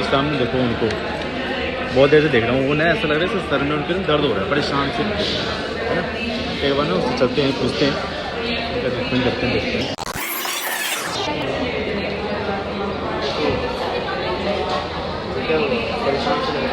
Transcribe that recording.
इस सामने देखो उनको, बहुत देर से देख रहा हूँ। वो ना ऐसा लग रहा है सर में उनके ना दर्द हो रहा है, परेशान से है ना। एक बार ना उससे चलते हैं, पूछते हैं, क्या ट्रीटमेंट करते हैं, देखते हैं। क्या हुआ, परेशान से लग